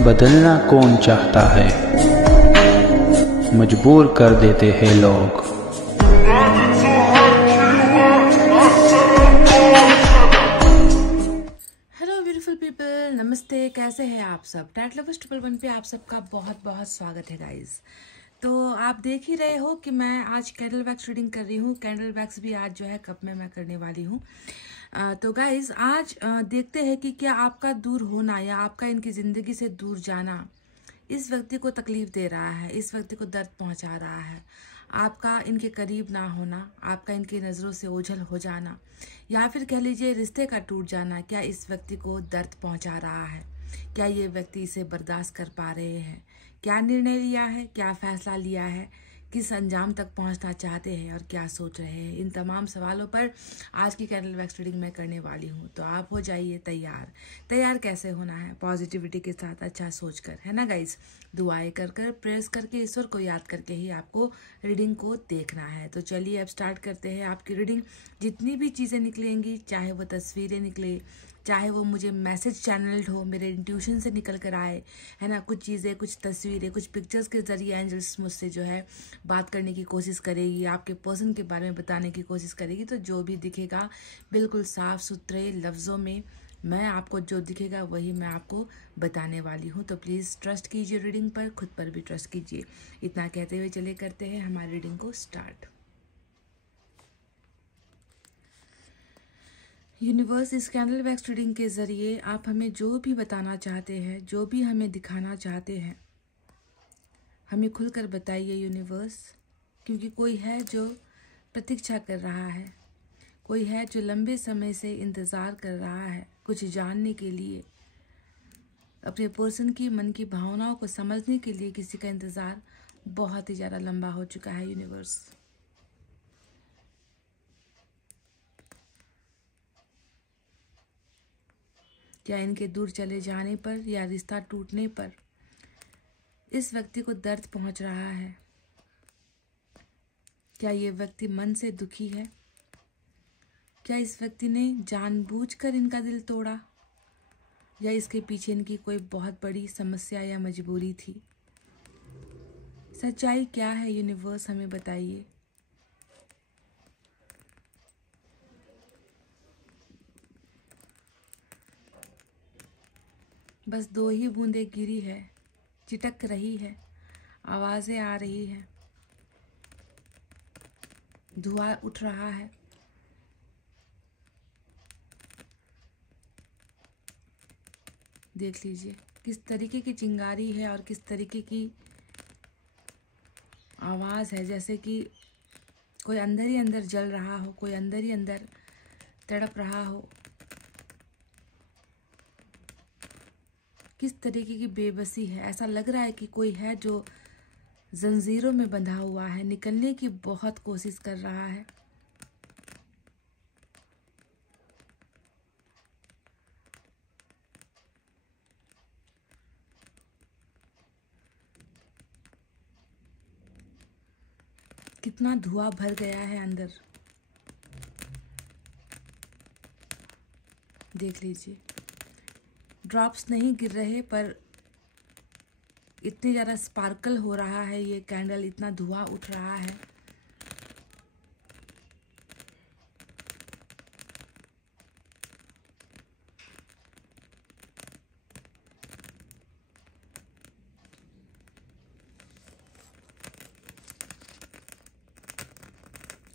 बदलना कौन चाहता है, मजबूर कर देते हैं लोग। हेलो ब्यूटीफुल पीपल, नमस्ते। कैसे हैं आप सब? टैट लवर्स 111 पे आप सबका बहुत बहुत स्वागत है गाइस। तो आप देख ही रहे हो कि मैं आज कैंडल वैक्स रीडिंग कर रही हूँ। कैंडल वैक्स भी आज जो है कप में मैं करने वाली हूँ। तो गाइस आज देखते हैं कि क्या आपका दूर होना या आपका इनकी ज़िंदगी से दूर जाना इस व्यक्ति को तकलीफ दे रहा है, इस व्यक्ति को दर्द पहुंचा रहा है। आपका इनके करीब ना होना, आपका इनकी नज़रों से ओझल हो जाना, या फिर कह लीजिए रिश्ते का टूट जाना, क्या इस व्यक्ति को दर्द पहुंचा रहा है? क्या ये व्यक्ति इसे बर्दाश्त कर पा रहे हैं? क्या निर्णय लिया है, क्या फैसला लिया है, किस अंजाम तक पहुंचना चाहते हैं और क्या सोच रहे हैं? इन तमाम सवालों पर आज की कैंडल वैक्स रीडिंग मैं करने वाली हूं। तो आप हो जाइए तैयार। तैयार कैसे होना है? पॉजिटिविटी के साथ, अच्छा सोचकर, है ना गाइस? दुआएं कर कर, प्रेयर्स करके, ईश्वर को याद करके ही आपको रीडिंग को देखना है। तो चलिए अब स्टार्ट करते हैं आपकी रीडिंग। जितनी भी चीज़ें निकलेंगी, चाहे वो तस्वीरें निकले, चाहे वो मुझे मैसेज चैनल्ड हो, मेरे इंट्यूशन से निकल कर आए, है ना, कुछ चीज़ें, कुछ तस्वीरें, कुछ पिक्चर्स के जरिए एंजल्स मुझसे जो है बात करने की कोशिश करेगी, आपके पर्सन के बारे में बताने की कोशिश करेगी। तो जो भी दिखेगा बिल्कुल साफ सुथरे लफ्ज़ों में, मैं आपको जो दिखेगा वही मैं आपको बताने वाली हूँ। तो प्लीज़ ट्रस्ट कीजिए रीडिंग पर, खुद पर भी ट्रस्ट कीजिए। इतना कहते हुए चले करते हैं हमारी रीडिंग को स्टार्ट। यूनिवर्स, इस कैंडल वैक्स रीडिंग के ज़रिए आप हमें जो भी बताना चाहते हैं, जो भी हमें दिखाना चाहते हैं, हमें खुलकर बताइए यूनिवर्स। क्योंकि कोई है जो प्रतीक्षा कर रहा है, कोई है जो लंबे समय से इंतज़ार कर रहा है कुछ जानने के लिए, अपने पर्सन की मन की भावनाओं को समझने के लिए। किसी का इंतज़ार बहुत ही ज़्यादा लंबा हो चुका है यूनिवर्स। क्या इनके दूर चले जाने पर या रिश्ता टूटने पर इस व्यक्ति को दर्द पहुंच रहा है? क्या ये व्यक्ति मन से दुखी है? क्या इस व्यक्ति ने जानबूझकर इनका दिल तोड़ा, या इसके पीछे इनकी कोई बहुत बड़ी समस्या या मजबूरी थी? सच्चाई क्या है यूनिवर्स, हमें बताइए। बस 2 ही बूंदें गिरी है, चिटक रही है, आवाज़ें आ रही है, धुआं उठ रहा है। देख लीजिए किस तरीके की चिंगारी है और किस तरीके की आवाज़ है, जैसे कि कोई अंदर ही अंदर जल रहा हो, कोई अंदर ही अंदर तड़प रहा हो। किस तरीके की बेबसी है। ऐसा लग रहा है कि कोई है जो जंजीरों में बंधा हुआ है, निकलने की बहुत कोशिश कर रहा है। कितना धुआं भर गया है अंदर, देख लीजिए। ड्रॉप्स नहीं गिर रहे पर इतनी ज़्यादा स्पार्कल हो रहा है ये कैंडल, इतना धुआं उठ रहा है।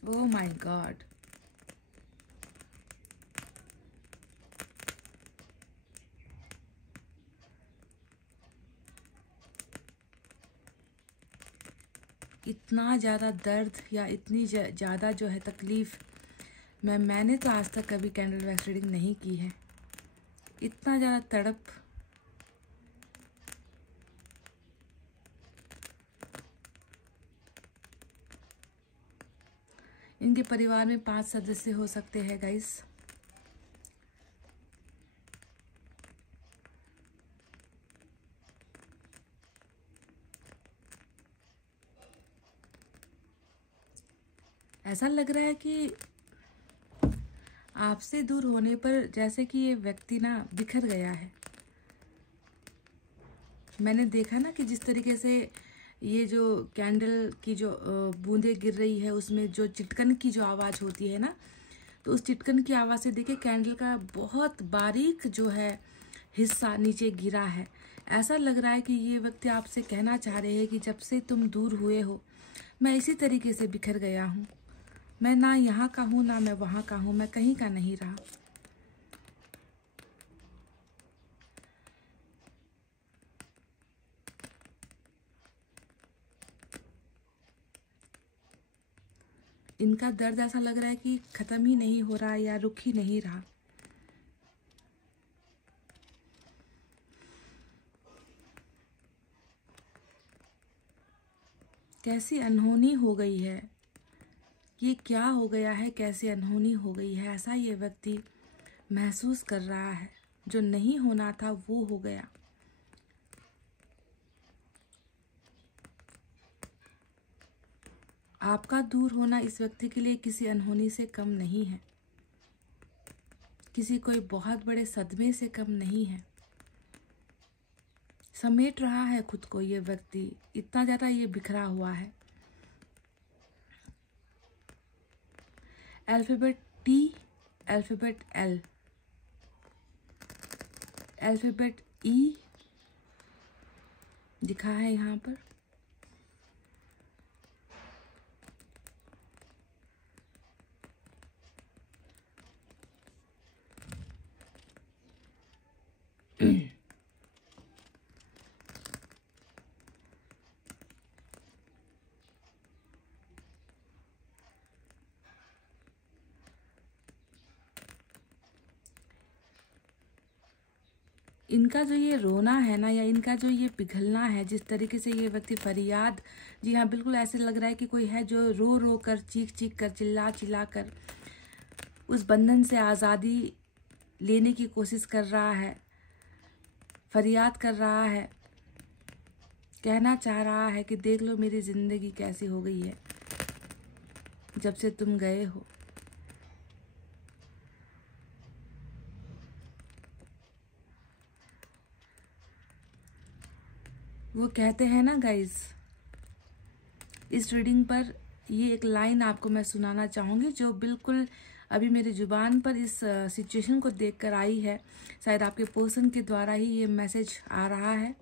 ओह माय गॉड, इतना ज़्यादा दर्द या इतनी ज़्यादा जो है तकलीफ़ मैंने तो आज तक कभी कैंडल वैक्स रीडिंग नहीं की है। इतना ज़्यादा तड़प, इनके परिवार में 5 सदस्य हो सकते हैं गाइस। ऐसा लग रहा है कि आपसे दूर होने पर जैसे कि ये व्यक्ति ना बिखर गया है। मैंने देखा ना कि जिस तरीके से ये जो कैंडल की जो बूंदें गिर रही है उसमें जो चिटकन की जो आवाज़ होती है ना, तो उस चिटकन की आवाज़ से देखिए कैंडल का बहुत बारीक जो है हिस्सा नीचे गिरा है। ऐसा लग रहा है कि ये व्यक्ति आपसे कहना चाह रहे हैं कि जब से तुम दूर हुए हो मैं इसी तरीके से बिखर गया हूँ। मैं ना यहाँ का हूँ ना मैं वहाँ का हूँ, मैं कहीं का नहीं रहा। इनका दर्द ऐसा लग रहा है कि खत्म ही नहीं हो रहा या रुक ही नहीं रहा। कैसी अनहोनी हो गई है, ये क्या हो गया है, कैसी अनहोनी हो गई है, ऐसा ये व्यक्ति महसूस कर रहा है। जो नहीं होना था वो हो गया। आपका दूर होना इस व्यक्ति के लिए किसी अनहोनी से कम नहीं है, किसी कोई बहुत बड़े सदमे से कम नहीं है। समेट रहा है खुद को ये व्यक्ति, इतना ज़्यादा ये बिखरा हुआ है। Alphabet T, alphabet L, alphabet E दिखा है यहाँ पर। इनका जो ये रोना है ना, या इनका जो ये पिघलना है, जिस तरीके से ये व्यक्ति फरियाद, जी हाँ बिल्कुल ऐसे लग रहा है कि कोई है जो रो रो कर, चीख चीख कर, चिल्ला चिल्ला कर उस बंधन से आज़ादी लेने की कोशिश कर रहा है, फरियाद कर रहा है, कहना चाह रहा है कि देख लो मेरी ज़िंदगी कैसी हो गई है जब से तुम गए हो। वो कहते हैं ना गाइस, इस रीडिंग पर ये एक लाइन आपको मैं सुनाना चाहूँगी जो बिल्कुल अभी मेरी ज़ुबान पर इस सिचुएशन को देखकर आई है। शायद आपके पर्सन के द्वारा ही ये मैसेज आ रहा है।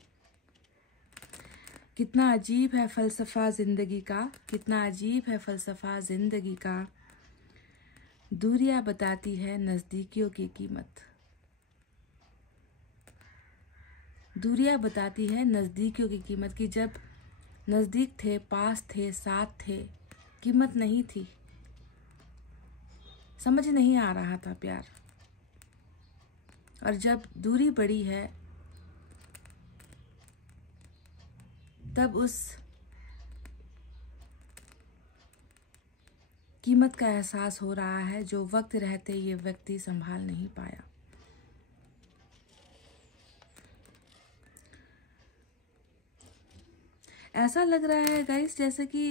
कितना अजीब है फ़लसफ़ा ज़िंदगी का, कितना अजीब है फ़लसफ़ा ज़िंदगी का, दूरियां बताती है नज़दीकियों की कीमत। दूरियां बताती है नज़दीकियों की कीमत, कि जब नज़दीक थे, पास थे, साथ थे, कीमत नहीं थी, समझ नहीं आ रहा था प्यार। और जब दूरी बढ़ी है तब उस कीमत का एहसास हो रहा है जो वक्त रहते ये व्यक्ति संभाल नहीं पाया। ऐसा लग रहा है गाइस जैसे कि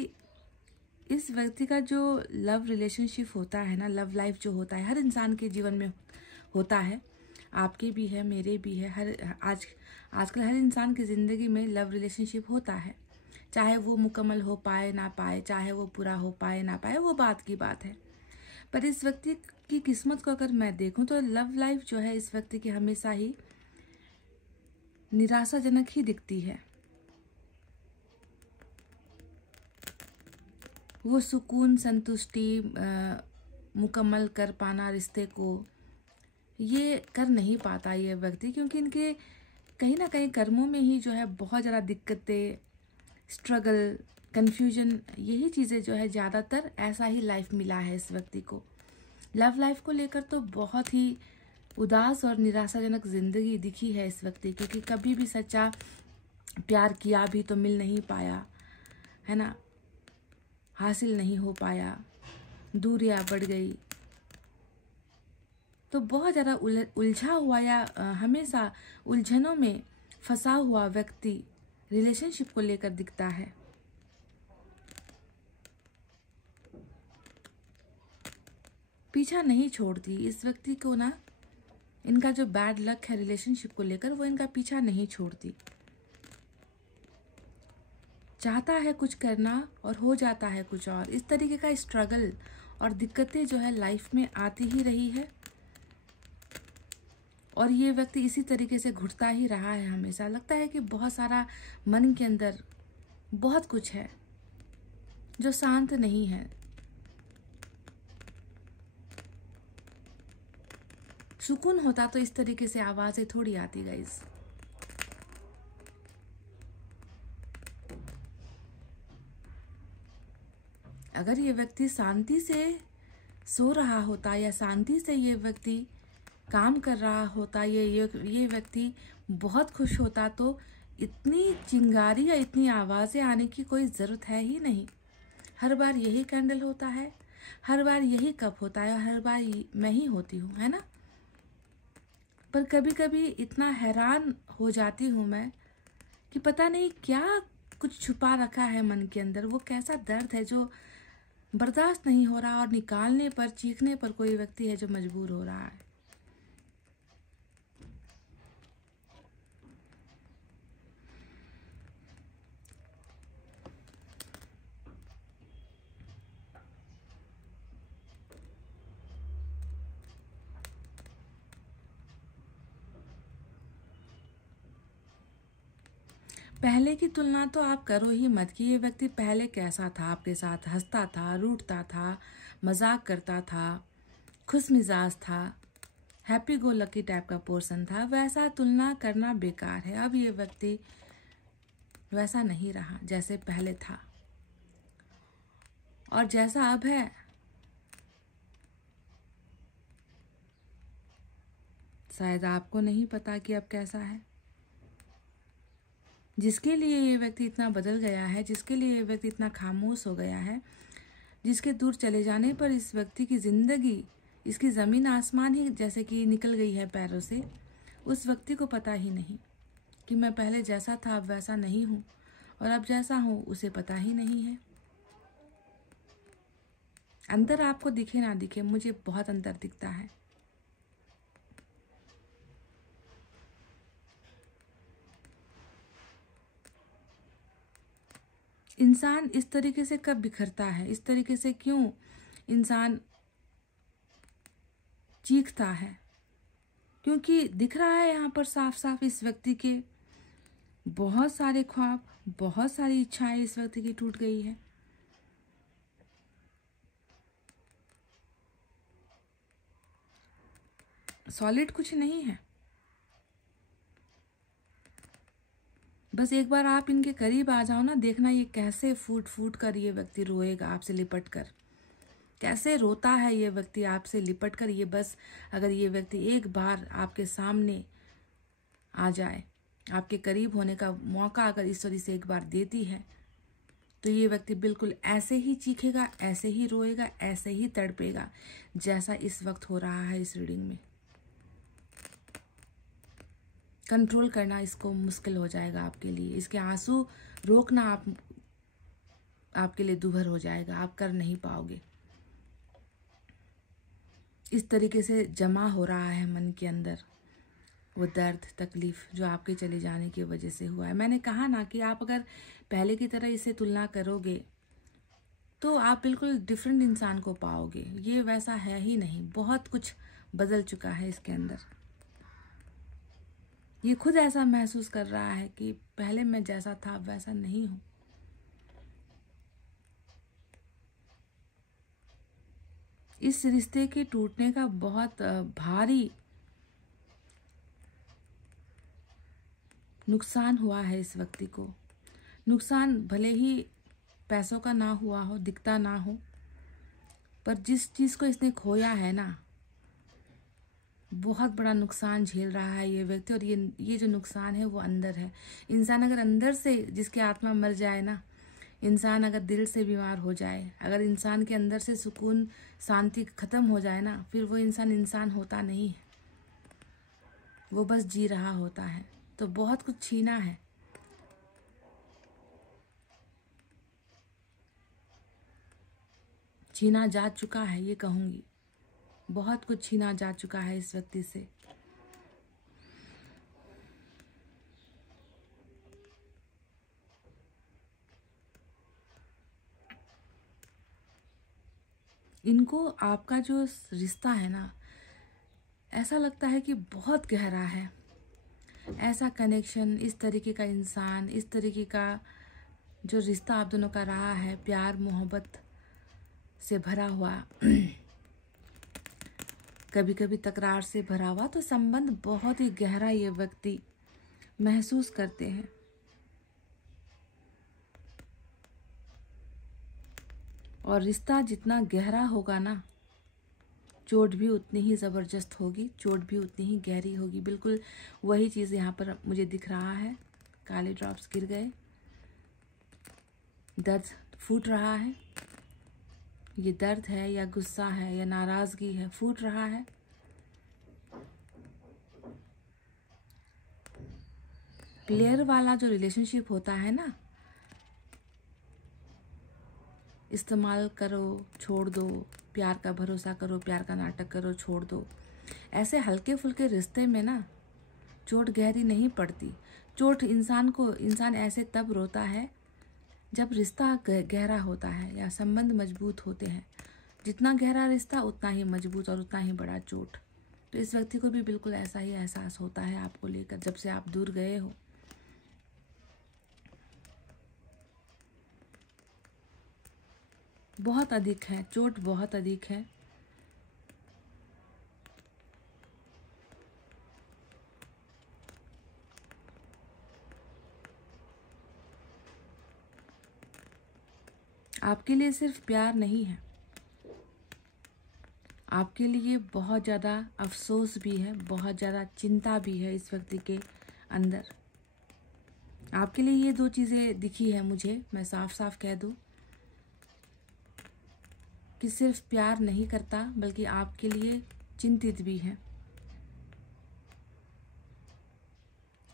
इस व्यक्ति का जो लव रिलेशनशिप होता है ना, लव लाइफ जो होता है, हर इंसान के जीवन में होता है, आपके भी है, मेरे भी है, आजकल हर इंसान की ज़िंदगी में लव रिलेशनशिप होता है। चाहे वो मुकम्मल हो पाए ना पाए, चाहे वो पूरा हो पाए ना पाए, वो बात की बात है। पर इस व्यक्ति की किस्मत को अगर मैं देखूं तो लव लाइफ जो है इस व्यक्ति की हमेशा ही निराशाजनक ही दिखती है। वो सुकून, संतुष्टि मुकम्मल कर पाना रिश्ते को, ये कर नहीं पाता ये व्यक्ति, क्योंकि इनके कहीं ना कहीं कर्मों में ही जो है बहुत ज़्यादा दिक्कतें, स्ट्रगल, कन्फ्यूजन, यही चीज़ें जो है ज़्यादातर ऐसा ही लाइफ मिला है इस व्यक्ति को। लव लाइफ को लेकर तो बहुत ही उदास और निराशाजनक ज़िंदगी दिखी है इस व्यक्ति, क्योंकि कभी भी सच्चा प्यार किया भी तो मिल नहीं पाया, है ना, हासिल नहीं हो पाया, दूरियां बढ़ गई। तो बहुत ज़्यादा उलझा हुआ या हमेशा उलझनों में फंसा हुआ व्यक्ति रिलेशनशिप को लेकर दिखता है। पीछा नहीं छोड़ती इस व्यक्ति को ना, इनका जो बैड लक है रिलेशनशिप को लेकर वो इनका पीछा नहीं छोड़ती। चाहता है कुछ करना और हो जाता है कुछ और। इस तरीके का स्ट्रगल और दिक्कतें जो है लाइफ में आती ही रही है और ये व्यक्ति इसी तरीके से घुटता ही रहा है हमेशा। लगता है कि बहुत सारा मन के अंदर बहुत कुछ है जो शांत नहीं है। सुकून होता तो इस तरीके से आवाजें थोड़ी आती गाइस। अगर ये व्यक्ति शांति से सो रहा होता या शांति से ये व्यक्ति काम कर रहा होता, ये व्यक्ति बहुत खुश होता, तो इतनी चिंगारी या इतनी आवाजें आने की कोई ज़रूरत है ही नहीं। हर बार यही कैंडल होता है, हर बार यही कप होता है और हर बार मैं ही होती हूँ, है ना। पर कभी कभी इतना हैरान हो जाती हूँ मैं कि पता नहीं क्या कुछ छुपा रखा है मन के अंदर। वो कैसा दर्द है जो बर्दाश्त नहीं हो रहा और निकालने पर, चीखने पर कोई व्यक्ति है जो मजबूर हो रहा है। पहले की तुलना तो आप करो ही मत कि ये व्यक्ति पहले कैसा था आपके साथ। हंसता था, रूठता था, मजाक करता था, खुश मिजाज था, हैप्पी गो लकी टाइप का पर्सन था। वैसा तुलना करना बेकार है। अब ये व्यक्ति वैसा नहीं रहा जैसे पहले था और जैसा अब है शायद आपको नहीं पता कि अब कैसा है। जिसके लिए ये व्यक्ति इतना बदल गया है, जिसके लिए ये व्यक्ति इतना खामोश हो गया है, जिसके दूर चले जाने पर इस व्यक्ति की जिंदगी, इसकी जमीन आसमान ही जैसे कि निकल गई है पैरों से, उस व्यक्ति को पता ही नहीं कि मैं पहले जैसा था अब वैसा नहीं हूँ और अब जैसा हूँ उसे पता ही नहीं है। अंतर आपको दिखे ना दिखे, मुझे बहुत अंतर दिखता है। इंसान इस तरीके से कब बिखरता है, इस तरीके से क्यों इंसान चीखता है? क्योंकि दिख रहा है यहाँ पर साफ साफ इस व्यक्ति के बहुत सारे ख्वाब, बहुत सारी इच्छाएं इस व्यक्ति की टूट गई है। सॉलिड कुछ नहीं है। बस एक बार आप इनके करीब आ जाओ ना, देखना ये कैसे फूट फूट कर ये व्यक्ति रोएगा आपसे लिपट कर। कैसे रोता है ये व्यक्ति आपसे लिपट कर। ये बस अगर ये व्यक्ति एक बार आपके सामने आ जाए, आपके करीब होने का मौका अगर ईश्वरी से एक बार देती है, तो ये व्यक्ति बिल्कुल ऐसे ही चीखेगा, ऐसे ही रोएगा, ऐसे ही तड़पेगा जैसा इस वक्त हो रहा है इस रीडिंग में। कंट्रोल करना इसको मुश्किल हो जाएगा आपके लिए। इसके आंसू रोकना आपके लिए दूभर हो जाएगा, आप कर नहीं पाओगे। इस तरीके से जमा हो रहा है मन के अंदर वो दर्द, तकलीफ जो आपके चले जाने की वजह से हुआ है। मैंने कहा ना कि आप अगर पहले की तरह इसे तुलना करोगे तो आप बिल्कुल डिफरेंट इंसान को पाओगे। ये वैसा है ही नहीं, बहुत कुछ बदल चुका है इसके अंदर। ये खुद ऐसा महसूस कर रहा है कि पहले मैं जैसा था वैसा नहीं हूं। इस रिश्ते के टूटने का बहुत भारी नुकसान हुआ है इस व्यक्ति को। नुकसान भले ही पैसों का ना हुआ हो, दिखता ना हो, पर जिस चीज को इसने खोया है ना, बहुत बड़ा नुकसान झेल रहा है ये व्यक्ति। और ये जो नुकसान है वो अंदर है। इंसान अगर अंदर से, जिसकी आत्मा मर जाए ना, इंसान अगर दिल से बीमार हो जाए, अगर इंसान के अंदर से सुकून, शांति खत्म हो जाए ना, फिर वो इंसान होता नहीं है, वो बस जी रहा होता है। तो बहुत कुछ छीना है। छीना जा चुका है, ये कहूंगी। बहुत कुछ छीना जा चुका है इस व्यक्ति से। इनको आपका जो रिश्ता है ना, ऐसा लगता है कि बहुत गहरा है। ऐसा कनेक्शन, इस तरीके का इंसान, इस तरीके का जो रिश्ता आप दोनों का रहा है, प्यार मोहब्बत से भरा हुआ, कभी कभी तकरार से भरा हुआ, तो संबंध बहुत ही गहरा ये व्यक्ति महसूस करते हैं। और रिश्ता जितना गहरा होगा ना, चोट भी उतनी ही ज़बरदस्त होगी, चोट भी उतनी ही गहरी होगी। बिल्कुल वही चीज़ यहाँ पर मुझे दिख रहा है। काले ड्रॉप्स गिर गए, दर्द फूट रहा है। ये दर्द है या गुस्सा है या नाराज़गी है, फूट रहा है। प्लेयर वाला जो रिलेशनशिप होता है ना, इस्तेमाल करो छोड़ दो, प्यार का भरोसा करो, प्यार का नाटक करो छोड़ दो, ऐसे हल्के फुल्के रिश्ते में ना चोट गहरी नहीं पड़ती। चोट इंसान ऐसे तब रोता है जब रिश्ता गहरा होता है या संबंध मजबूत होते हैं। जितना गहरा रिश्ता उतना ही मजबूत और उतना ही बड़ा चोट। तो इस व्यक्ति को भी बिल्कुल ऐसा ही एहसास होता है आपको लेकर, जब से आप दूर गए हो। बहुत अधिक है, चोट बहुत अधिक है। आपके लिए सिर्फ प्यार नहीं है, आपके लिए बहुत ज़्यादा अफसोस भी है, बहुत ज़्यादा चिंता भी है इस व्यक्ति के अंदर। आपके लिए ये दो चीज़ें दिखी है मुझे, मैं साफ साफ कह दूं कि सिर्फ प्यार नहीं करता बल्कि आपके लिए चिंतित भी है।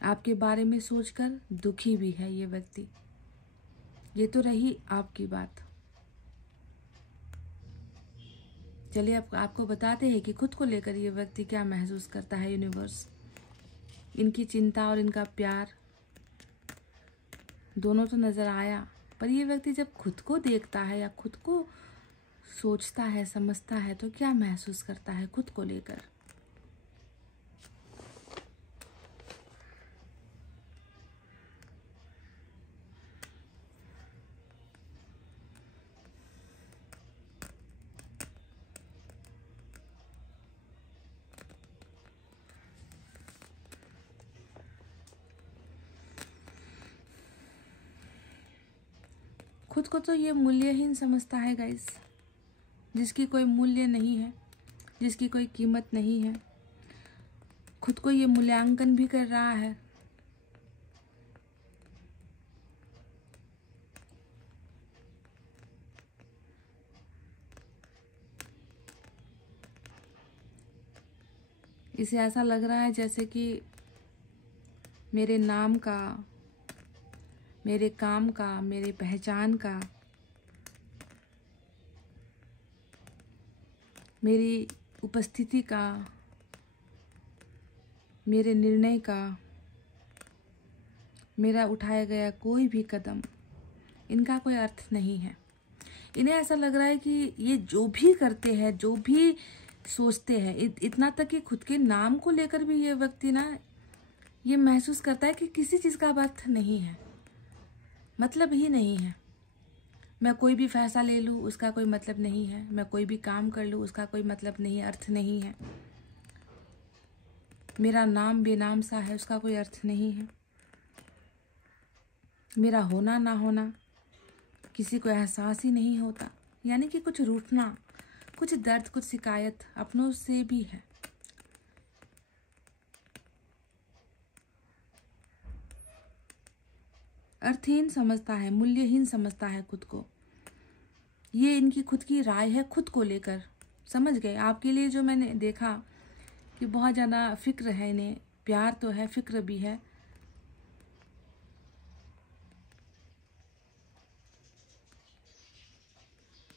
आपके बारे में सोचकर दुखी भी है ये व्यक्ति। ये तो रही आपकी बात। चलिए अब आपको बताते हैं कि खुद को लेकर ये व्यक्ति क्या महसूस करता है। यूनिवर्स, इनकी चिंता और इनका प्यार दोनों तो नज़र आया, पर ये व्यक्ति जब खुद को देखता है या खुद को सोचता है, समझता है, तो क्या महसूस करता है खुद को लेकर। खुद को तो ये मूल्यहीन समझता है गाइस, जिसकी कोई मूल्य नहीं है, जिसकी कोई कीमत नहीं है। खुद को ये मूल्यांकन भी कर रहा है। इसे ऐसा लग रहा है जैसे कि मेरे नाम का, मेरे काम का, मेरे पहचान का, मेरी उपस्थिति का, मेरे निर्णय का, मेरा उठाया गया कोई भी कदम, इनका कोई अर्थ नहीं है। इन्हें ऐसा लग रहा है कि ये जो भी करते हैं, जो भी सोचते हैं, इतना तक कि खुद के नाम को लेकर भी ये व्यक्ति ना ये महसूस करता है कि किसी चीज़ का अर्थ नहीं है, मतलब ही नहीं है। मैं कोई भी फैसला ले लूँ उसका कोई मतलब नहीं है, मैं कोई भी काम कर लूँ उसका कोई मतलब नहीं, अर्थ नहीं है। मेरा नाम बेनाम सा है, उसका कोई अर्थ नहीं है। मेरा होना ना होना किसी को एहसास ही नहीं होता। यानी कि कुछ रूठना, कुछ दर्द, कुछ शिकायत अपनों से भी है। अर्थहीन समझता है, मूल्यहीन समझता है खुद को। ये इनकी खुद की राय है खुद को लेकर। समझ गए आपके लिए जो मैंने देखा कि बहुत ज़्यादा फिक्र है इन्हें, प्यार तो है, फिक्र भी है।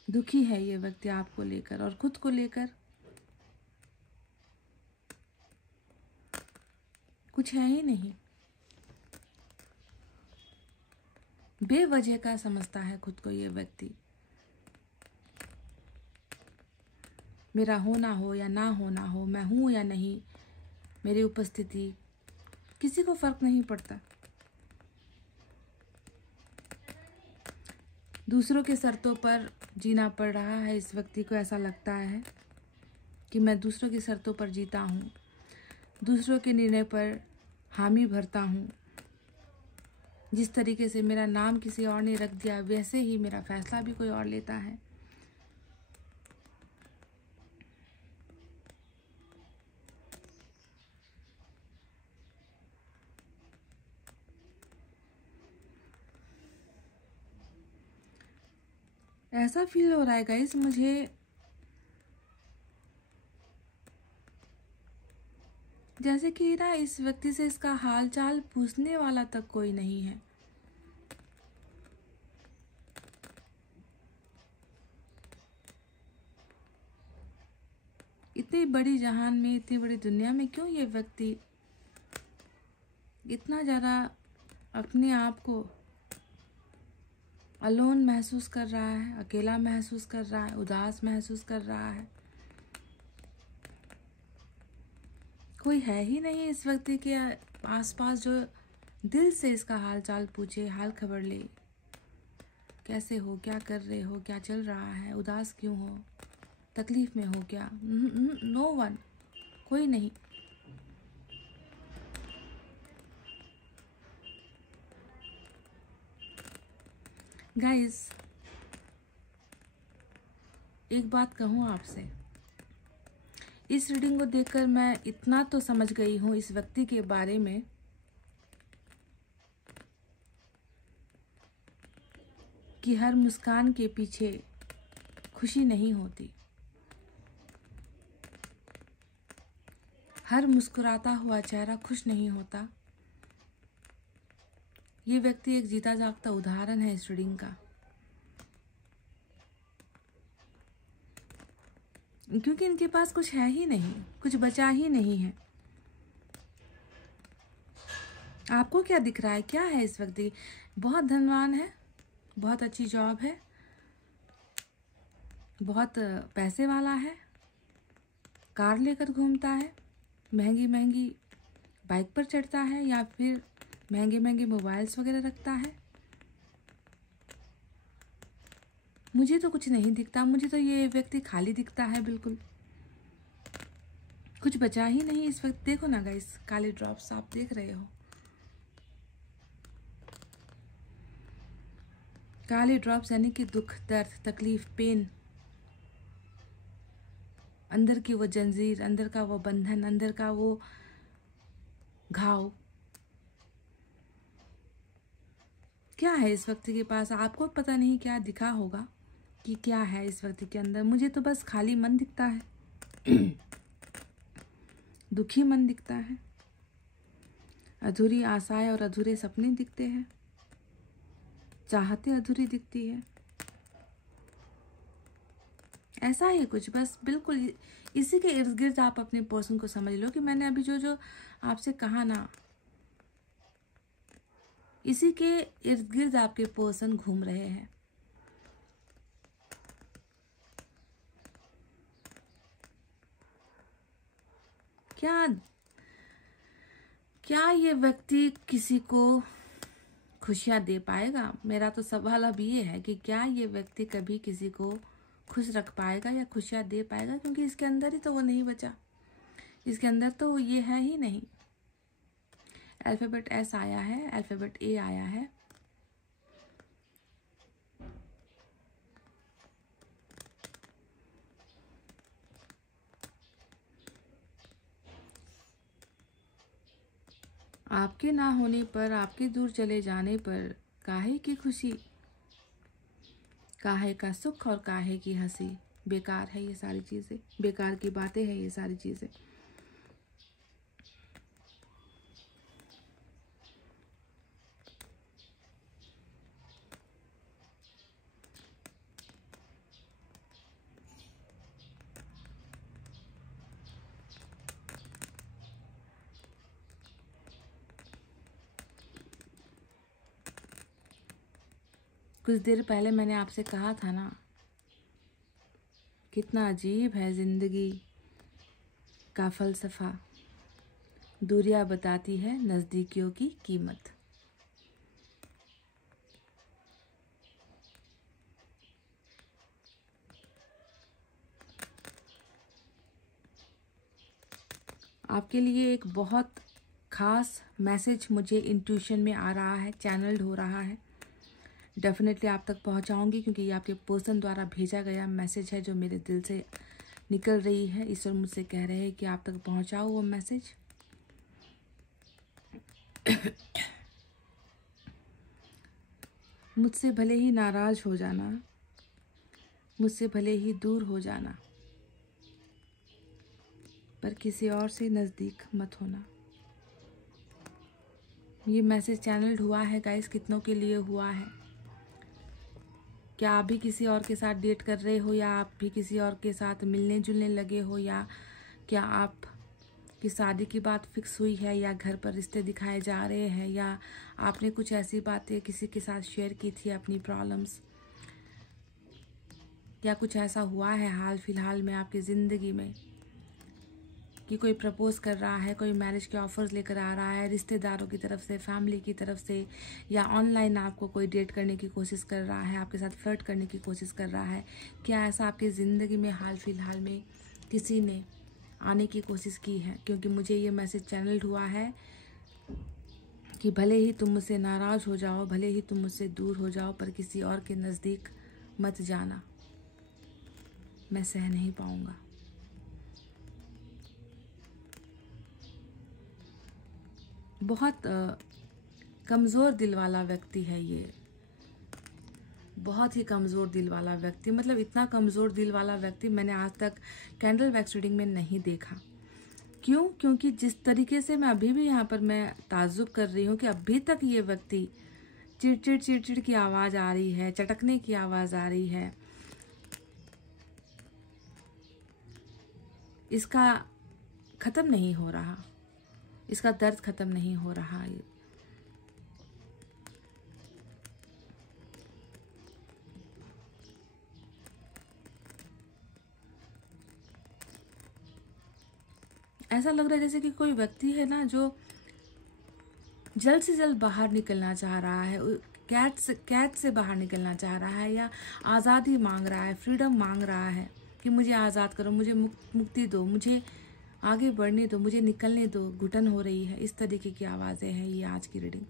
दुखी है ये व्यक्ति आपको लेकर और खुद को लेकर। कुछ है ही नहीं, बेवजह का समझता है खुद को ये व्यक्ति। मेरा होना हो या ना होना हो, मैं हूँ या नहीं, मेरी उपस्थिति, किसी को फर्क नहीं पड़ता। दूसरों के शर्तों पर जीना पड़ रहा है इस व्यक्ति को। ऐसा लगता है कि मैं दूसरों की शर्तों पर जीता हूँ, दूसरों के निर्णय पर हामी भरता हूँ। जिस तरीके से मेरा नाम किसी और ने रख दिया, वैसे ही मेरा फैसला भी कोई और लेता है। ऐसा फील हो रहा है गाइस मुझे, जैसे कि ना इस व्यक्ति से इसका हाल चाल पूछने वाला तक कोई नहीं है। इतनी बड़ी जहान में, इतनी बड़ी दुनिया में क्यों ये व्यक्ति इतना ज़्यादा अपने आप को अलोन महसूस कर रहा है, अकेला महसूस कर रहा है, उदास महसूस कर रहा है। कोई है ही नहीं इस व्यक्ति के आसपास जो दिल से इसका हाल चाल पूछे, हाल खबर ले। कैसे हो, क्या कर रहे हो, क्या चल रहा है, उदास क्यों हो, तकलीफ में हो क्या? नो वन, कोई नहीं। गाइस एक बात कहूँ आपसे, इस रीडिंग को देखकर मैं इतना तो समझ गई हूँ इस व्यक्ति के बारे में कि हर मुस्कान के पीछे खुशी नहीं होती, हर मुस्कुराता हुआ चेहरा खुश नहीं होता। ये व्यक्ति एक जीता जागता उदाहरण है इस रीडिंग का, क्योंकि इनके पास कुछ है ही नहीं, कुछ बचा ही नहीं है। आपको क्या दिख रहा है, क्या है इस व्यक्ति? बहुत धनवान है, बहुत अच्छी जॉब है, बहुत पैसे वाला है, कार लेकर घूमता है, महंगी महंगी बाइक पर चढ़ता है, या फिर महंगे महंगे मोबाइल्स वगैरह रखता है। मुझे तो कुछ नहीं दिखता, मुझे तो ये व्यक्ति खाली दिखता है, बिल्कुल कुछ बचा ही नहीं इस वक्त। देखो ना गाइस, काले ड्रॉप्स आप देख रहे हो, काले ड्रॉप्स यानी कि दुख, दर्द, तकलीफ, पेन, अंदर की वो जंजीर, अंदर का वो बंधन, अंदर का वो घाव। क्या है इस व्यक्ति के पास? आपको पता नहीं क्या दिखा होगा कि क्या है इस व्यक्ति के अंदर। मुझे तो बस खाली मन दिखता है, दुखी मन दिखता है, अधूरी आशाएं और अधूरे सपने दिखते हैं, चाहते अधूरी दिखती है। ऐसा ही कुछ, बस बिल्कुल इसी के इर्द गिर्द आप अपने पर्सन को समझ लो कि मैंने अभी जो जो आपसे कहा ना, इसी के इर्द गिर्द आपके पर्सन घूम रहे हैं। क्या ये व्यक्ति किसी को खुशियां दे पाएगा? मेरा तो सवाल अब ये है कि क्या ये व्यक्ति कभी किसी को खुश रख पाएगा या खुशियां दे पाएगा? क्योंकि इसके अंदर ही तो वो नहीं बचा, इसके अंदर तो वो ये है ही नहीं। अल्फाबेट एस आया है, अल्फाबेट ए आया है, आपके ना होने पर, आपके दूर चले जाने पर काहे की खुशी, काहे का सुख और काहे की हंसी। बेकार है ये सारी चीज़ें, बेकार की बातें हैं ये सारी चीज़ें। कुछ देर पहले मैंने आपसे कहा था ना कितना अजीब है ज़िंदगी का फ़लसफ़ा, दूरियां बताती है नज़दीकियों की कीमत। आपके लिए एक बहुत ख़ास मैसेज मुझे इंट्यूशन में आ रहा है, चैनल्ड हो रहा है। डेफिनेटली आप तक पहुंचाऊंगी, क्योंकि ये आपके पर्सन द्वारा भेजा गया मैसेज है जो मेरे दिल से निकल रही है। ईश्वर मुझसे कह रहे हैं कि आप तक पहुंचाओ वो मैसेज। मुझसे भले ही नाराज़ हो जाना, मुझसे भले ही दूर हो जाना, पर किसी और से नज़दीक मत होना। ये मैसेज चैनल्ड हुआ है गाइस, कितनों के लिए हुआ है? क्या आप भी किसी और के साथ डेट कर रहे हो, या आप भी किसी और के साथ मिलने जुलने लगे हो, या क्या आप की शादी की बात फिक्स हुई है, या घर पर रिश्ते दिखाए जा रहे हैं, या आपने कुछ ऐसी बातें किसी के साथ शेयर की थी अपनी प्रॉब्लम्स, या कुछ ऐसा हुआ है हाल फिलहाल में आपकी ज़िंदगी में कि कोई प्रपोज कर रहा है, कोई मैरिज के ऑफर्स लेकर आ रहा है रिश्तेदारों की तरफ से, फैमिली की तरफ से, या ऑनलाइन आपको कोई डेट करने की कोशिश कर रहा है, आपके साथ फ्लर्ट करने की कोशिश कर रहा है। क्या ऐसा आपकी ज़िंदगी में हाल फिलहाल में किसी ने आने की कोशिश की है? क्योंकि मुझे ये मैसेज चैनल्ड हुआ है कि भले ही तुम मुझसे नाराज़ हो जाओ, भले ही तुम मुझसे दूर हो जाओ, पर किसी और के नज़दीक मत जाना, मैं सह नहीं पाऊँगा। बहुत कमज़ोर दिल वाला व्यक्ति है ये, बहुत ही कमज़ोर दिल वाला व्यक्ति। मतलब इतना कमज़ोर दिल वाला व्यक्ति मैंने आज तक कैंडल वैक्स रीडिंग में नहीं देखा। क्यों? क्योंकि जिस तरीके से मैं अभी भी यहाँ पर मैं ताज्जुब कर रही हूँ कि अभी तक ये व्यक्ति चिड़चिड़ चिड़चिड़ की आवाज़ आ रही है, चटकने की आवाज़ आ रही है, इसका ख़त्म नहीं हो रहा, इसका दर्द ख़त्म नहीं हो रहा। ऐसा लग रहा है जैसे कि कोई व्यक्ति है ना जो जल्द से जल्द बाहर निकलना चाह रहा है, कैद से बाहर निकलना चाह रहा है, या आज़ादी मांग रहा है, फ्रीडम मांग रहा है कि मुझे आज़ाद करो, मुझे मुक्ति दो, मुझे आगे बढ़ने दो, मुझे निकलने दो, घुटन हो रही है। इस तरीके की आवाज़ें हैं ये आज की रीडिंग।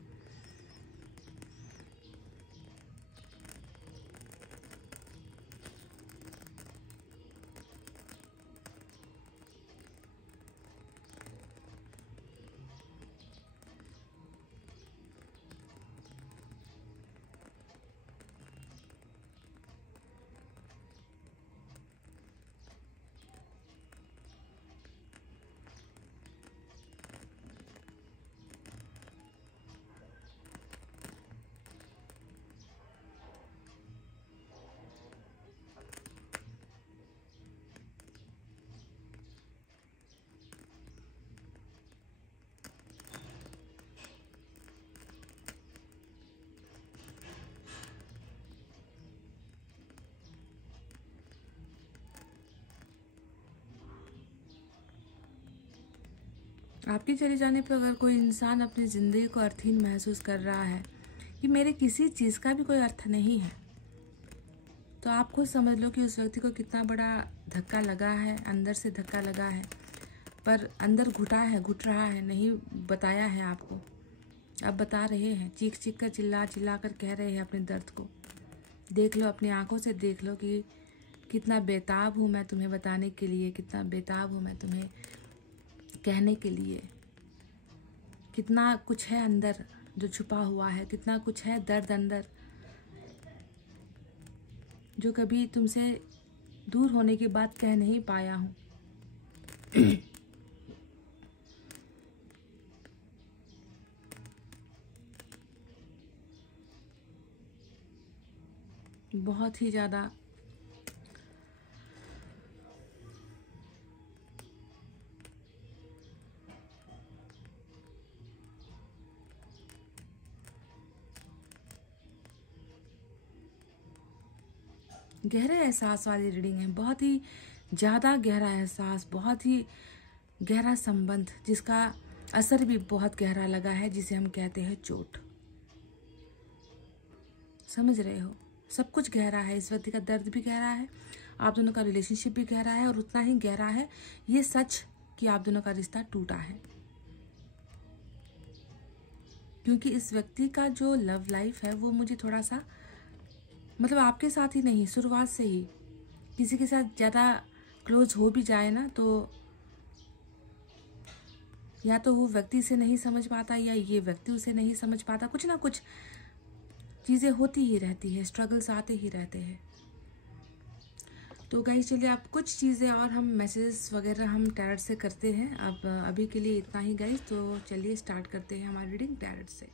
आपके चले जाने पर अगर कोई इंसान अपनी ज़िंदगी को अर्थहीन महसूस कर रहा है कि मेरे किसी चीज़ का भी कोई अर्थ नहीं है, तो आप खुद समझ लो कि उस व्यक्ति को कितना बड़ा धक्का लगा है, अंदर से धक्का लगा है, पर अंदर घुट रहा है, नहीं बताया है आपको। अब बता रहे हैं, चीख चीख कर चिल्ला चिल्ला कर कह रहे हैं अपने दर्द को। देख लो, अपनी आंखों से देख लो कि कितना बेताब हूँ मैं तुम्हें बताने के लिए, कितना बेताब हूँ मैं तुम्हें कहने के लिए। कितना कुछ है अंदर जो छुपा हुआ है, कितना कुछ है दर्द अंदर जो कभी तुमसे दूर होने की बात कह नहीं पाया हूँ। बहुत ही ज़्यादा गहरे एहसास वाली रीडिंग है, बहुत ही ज़्यादा गहरा एहसास, बहुत ही गहरा संबंध, जिसका असर भी बहुत गहरा लगा है, जिसे हम कहते हैं चोट। समझ रहे हो, सब कुछ गहरा है। इस व्यक्ति का दर्द भी गहरा है, आप दोनों का रिलेशनशिप भी गहरा है, और उतना ही गहरा है ये सच कि आप दोनों का रिश्ता टूटा है। क्योंकि इस व्यक्ति का जो लव लाइफ है वो मुझे थोड़ा सा, मतलब आपके साथ ही नहीं, शुरुआत से ही किसी के साथ ज़्यादा क्लोज हो भी जाए ना, तो या तो वो व्यक्ति से नहीं समझ पाता या ये व्यक्ति उसे नहीं समझ पाता। कुछ ना कुछ चीज़ें होती ही रहती है, स्ट्रगल्स आते ही रहते हैं। तो गाइस चलिए, आप कुछ चीज़ें और हम मैसेजेस वगैरह हम टैरट से करते हैं। अब अभी के लिए इतना ही गाइस, तो चलिए स्टार्ट करते हैं हमारी रीडिंग टैरट से।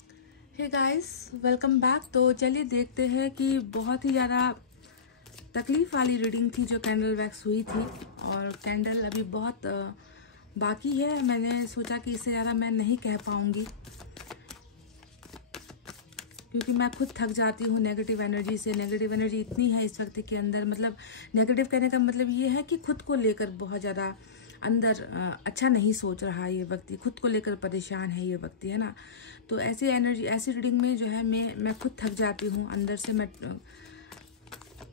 Hey guys, welcome back. तो चलिए देखते हैं कि बहुत ही ज़्यादा तकलीफ वाली रीडिंग थी जो कैंडल वैक्स हुई थी, और कैंडल अभी बहुत बाकी है। मैंने सोचा कि इससे ज़्यादा मैं नहीं कह पाऊँगी, क्योंकि मैं खुद थक जाती हूँ नेगेटिव एनर्जी से। नेगेटिव एनर्जी इतनी है इस व्यक्ति के अंदर, मतलब नेगेटिव कहने का मतलब ये है कि खुद को लेकर बहुत ज़्यादा अंदर अच्छा नहीं सोच रहा है ये व्यक्ति, खुद को लेकर परेशान है ये व्यक्ति, है ना। तो ऐसी एनर्जी, ऐसी रीडिंग में जो है मैं खुद थक जाती हूँ, अंदर से मैं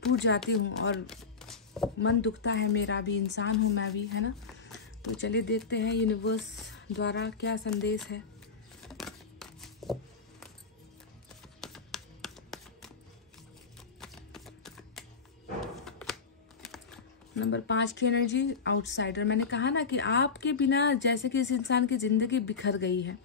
टूट जाती हूँ, और मन दुखता है मेरा भी, इंसान हूँ मैं भी, है ना। तो चलिए देखते हैं यूनिवर्स द्वारा क्या संदेश है। नंबर 5 की एनर्जी, आउटसाइडर। मैंने कहा ना कि आपके बिना जैसे कि इस इंसान की जिंदगी बिखर गई है,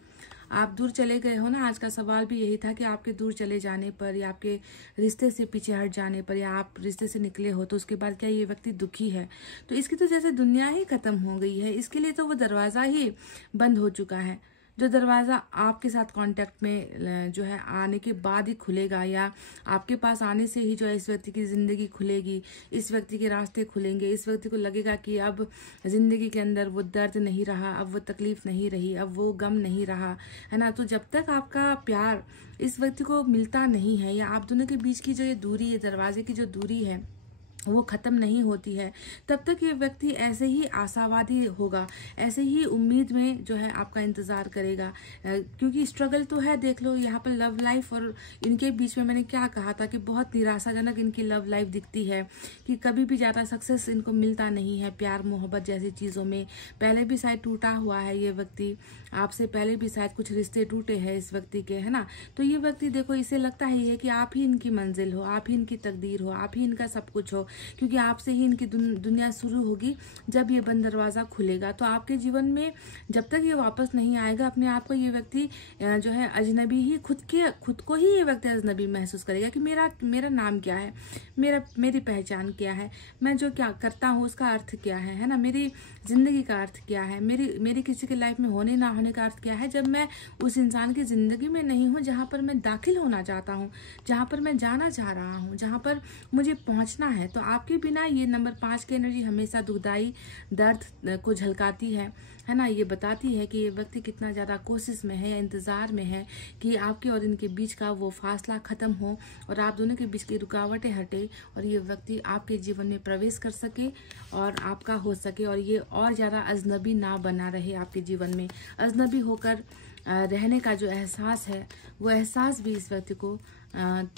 आप दूर चले गए हो ना। आज का सवाल भी यही था कि आपके दूर चले जाने पर, या आपके रिश्ते से पीछे हट जाने पर, या आप रिश्ते से निकले हो तो उसके बाद क्या ये व्यक्ति दुखी है? तो इसकी तो जैसे दुनिया ही खत्म हो गई है, इसके लिए तो वो दरवाज़ा ही बंद हो चुका है। जो दरवाज़ा आपके साथ कांटेक्ट में जो है आने के बाद ही खुलेगा, या आपके पास आने से ही जो है इस व्यक्ति की ज़िंदगी खुलेगी, इस व्यक्ति के रास्ते खुलेंगे। इस व्यक्ति को लगेगा कि अब ज़िंदगी के अंदर वो दर्द नहीं रहा, अब वो तकलीफ़ नहीं रही, अब वो गम नहीं रहा, है ना। तो जब तक आपका प्यार इस व्यक्ति को मिलता नहीं है, या आप दोनों के बीच की जो ये दूरी है, दरवाजे की जो दूरी है वो ख़त्म नहीं होती है, तब तक ये व्यक्ति ऐसे ही आशावादी होगा, ऐसे ही उम्मीद में जो है आपका इंतज़ार करेगा। क्योंकि स्ट्रगल तो है, देख लो यहाँ पर लव लाइफ और इनके बीच में मैंने क्या कहा था कि बहुत निराशाजनक इनकी लव लाइफ दिखती है, कि कभी भी ज़्यादा सक्सेस इनको मिलता नहीं है प्यार मोहब्बत जैसी चीज़ों में। पहले भी शायद टूटा हुआ है ये व्यक्ति, आपसे पहले भी शायद कुछ रिश्ते टूटे हैं इस व्यक्ति के, है ना। तो ये व्यक्ति देखो, इसे लगता है कि आप ही इनकी मंजिल हो, आप ही इनकी तकदीर हो, आप ही इनका सब कुछ हो, क्योंकि आपसे ही इनकी दुनिया शुरू होगी जब ये बंद दरवाज़ा खुलेगा। तो आपके जीवन में जब तक ये वापस नहीं आएगा, अपने आप को ये व्यक्ति जो है अजनबी ही, खुद को ही ये व्यक्ति अजनबी महसूस करेगा कि मेरा नाम क्या है, मेरी पहचान क्या है, मैं जो क्या करता हूँ उसका अर्थ क्या है ना, मेरी ज़िंदगी का अर्थ क्या है, मेरी किसी के लाइफ में होने ना होने का अर्थ क्या है, जब मैं उस इंसान की ज़िंदगी में नहीं हूँ जहाँ पर मैं दाखिल होना चाहता हूँ, जहाँ पर मैं जाना चाह रहा हूँ, जहाँ पर मुझे पहुँचना है। तो आपके बिना ये नंबर 5 की एनर्जी हमेशा दुखदाई दर्द को झलकाती है ना। ये बताती है कि ये व्यक्ति कितना ज़्यादा कोशिश में है या इंतज़ार में है कि आपके और इनके बीच का वो फासला ख़त्म हो, और आप दोनों के बीच की रुकावटें हटे, और ये व्यक्ति आपके जीवन में प्रवेश कर सके और आपका हो सके, और ये और ज़्यादा अजनबी ना बना रहे आपके जीवन में। अजनबी होकर रहने का जो एहसास है, वो एहसास भी इस व्यक्ति को